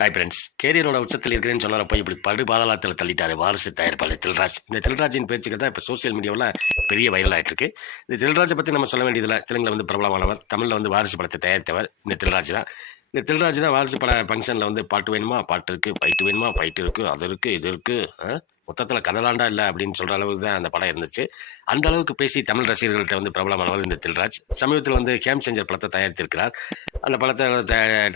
Hi friends கேரியரோட உச்சத்தில் இருக்கிறேன்னு சொன்னார போய் இப்படி படு பாதாளத்தில் தள்ளிட்டாரு. வாரிசு தயாரிப்பாளர் தில்ராஜ். இந்த தில்ராஜின் பேச்சுக்கு தான் இப்போ சோசியல் மீடியாவில் பெரிய வைரல் இருக்கு இந்த தில்ராஜை பற்றி நம்ம சொல்ல வேண்டியதில்லை. தெலுங்கில் வந்து பிரபலமானவர் தமிழில் வந்து வாரிசு படத்தை தயாரித்தவர் இந்த தில்ராஜ் தான். இந்த தில்ராஜ் தான் வாரிசு பட ஃபங்க்ஷனில் வந்து பாட்டு வேணுமா? பாட்டு இருக்குது ஃபைட்டு வேணுமா? ஃபைட்டு இருக்குது அது இருக்குது இது இருக்குது மொத்தத்தில் கதலாண்டா இல்லை அப்படின்னு சொல்கிற அளவுக்கு தான் அந்த படம் இருந்துச்சு. அந்த அளவுக்கு பேசி தமிழ் ரசிகர்கள்ட்ட வந்து பிரபலமானவர் இந்த தில்ராஜ். சமீபத்தில் வந்து கேம் சேஞ்சர் படத்தை தயாரித்திருக்கிறார். அந்த படத்தை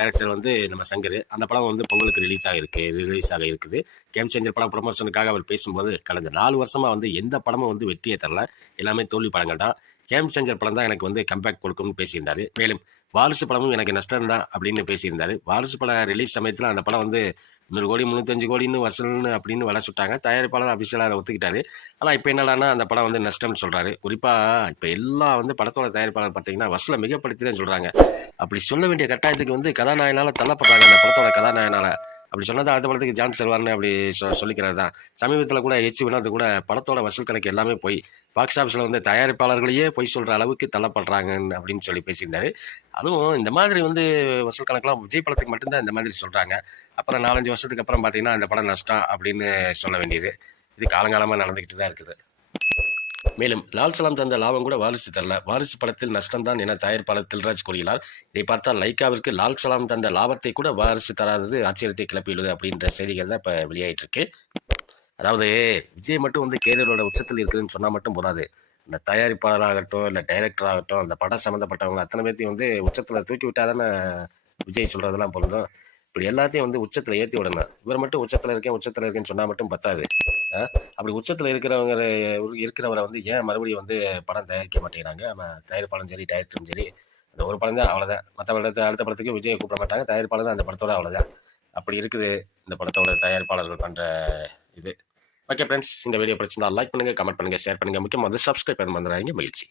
டைரக்டர் வந்து நம்ம சங்கர். அந்த படம் வந்து பொங்கலுக்கு ரிலீஸ் ஆகிருக்கு ரிலீஸ் ஆக இருக்குது. கேம் சேஞ்சர் படம் ப்ரொமோஷனுக்காக அவர் பேசும்போது கடந்த நாலு வருஷமாக வந்து எந்த படமும் வந்து வெற்றியை தரல. எல்லாமே தோல்வி படங்கள் தான். கேம் சேஞ்சர் படம் தான் எனக்கு வந்து கம்பேக் கொடுக்கும்னு பேசியிருந்தாரு. மேலும் வாரிசு படமும் எனக்கு நஷ்டம் தான் அப்படின்னு பேசியிருந்தார். வாரிசு படம் ரிலீஸ் சமயத்தில் அந்த படம் வந்து நூறு கோடி முந்நூற்றஞ்சு கோடின்னு வசூல்னு அப்படின்னு விலை சுட்டாங்க. தயாரிப்பாளர் அபிஷியலாக அதை ஒத்துக்கிட்டாரு. ஆனால் இப்போ என்னடான்னா அந்த படம் வந்து நஷ்டம்னு சொல்கிறாரு குறிப்பாக இப்போ எல்லா வந்து படத்தோட தயாரிப்பாளர் பார்த்தீங்கன்னா வசூலை மிகப்படுத்தினு சொல்கிறாங்க அப்படி சொல்ல வேண்டிய கட்டாயத்துக்கு வந்து கதாநாயகனால் தள்ளப்படுறாங்க அந்த படத்தோட கதாநாயகனால். அப்படி சொன்னது அடுத்த படத்துக்கு ஜான்ஸ் செல்வார்னு அப்படி சொ சொல்லிக்கிறது தான் சமீபத்தில் கூட ஹெச் வினோத் கூட படத்தோட வசூல் கணக்கு எல்லாமே போய் பாக்ஸ் ஆஃபீஸில் வந்து தயாரிப்பாளர்களையே போய் சொல்கிற அளவுக்கு தள்ளப்படுறாங்கன்னு அப்படின்னு சொல்லி பேசியிருந்தாரு. அதுவும் இந்த மாதிரி வந்து வசூல் கணக்கெலாம் விஜய் படத்துக்கு மட்டும்தான் இந்த மாதிரி சொல்கிறாங்க அப்புறம் நாலஞ்சு வருஷத்துக்கு அப்புறம் பார்த்தீங்கன்னா அந்த படம் நஷ்டம் அப்படின்னு சொல்ல வேண்டியது. இது காலங்காலமாக நடந்துக்கிட்டு தான் இருக்குது. மேலும் லால் சலாம் தந்த லாபம் கூட வாரிசு தரல. வாரிசு படத்தில் நஷ்டம்தான் என தயாரிப்பாளர் தில்ராஜ் கூறுகிறார். இதை பார்த்தால் லைக்காவிற்கு லால் சலாம் தந்த லாபத்தை கூட வாரிசு தராதது ஆச்சரியத்தை கிளப்பியுள்ளது அப்படின்ற செய்திகள் தான் இப்போ வெளியாயிட்டு இருக்கு அதாவது விஜய் மட்டும் வந்து கேரியரோட உச்சத்தில் இருக்குதுன்னு சொன்னால் மட்டும் போதாது. இந்த தயாரிப்பாளராகட்டும் இல்லை டைரக்டர் ஆகட்டும் அந்த படம் சம்மந்தப்பட்டவங்க அத்தனை பேர்த்தையும் வந்து உச்சத்தில் தூக்கி விட்டாதானே விஜய் சொல்கிறதெல்லாம் பொருந்தும். இப்படி எல்லாத்தையும் வந்து உச்சத்தில் ஏற்றி விடணும். இவர் மட்டும் உச்சத்தில் இருக்கேன் உச்சத்தில் இருக்கேன்னு சொன்னால் மட்டும் பத்தாது. அப்படி உச்சத்தில் இருக்கிறவங்க இருக்கிறவரை வந்து ஏன் மறுபடியும் வந்து படம் தயாரிக்க மாட்டேங்கிறாங்க? நம்ம தயாரிப்பாளரும் சரி டைரக்டரும் சரி அந்த ஒரு படம் தான் அவ்வளோதான் மற்ற படத்தை அடுத்த படத்துக்கு விஜய் கூப்பிட மாட்டாங்க. தயாரிப்பாளர் தான் அந்த படத்தோட அவ்வளோதான் அப்படி இருக்குது இந்த படத்தோட தயாரிப்பாளர்கள் பண்ணுற இது. ஓகே ஃப்ரெண்ட்ஸ் இந்த வீடியோ பிடிச்சிருந்தா லைக் பண்ணுங்கள் கமெண்ட் பண்ணுங்கள் ஷேர் பண்ணுங்கள் முக்கியமாக வந்து சப்ஸ்கிரைப் பண்ண வந்துடுறாங்க மகிழ்ச்சி.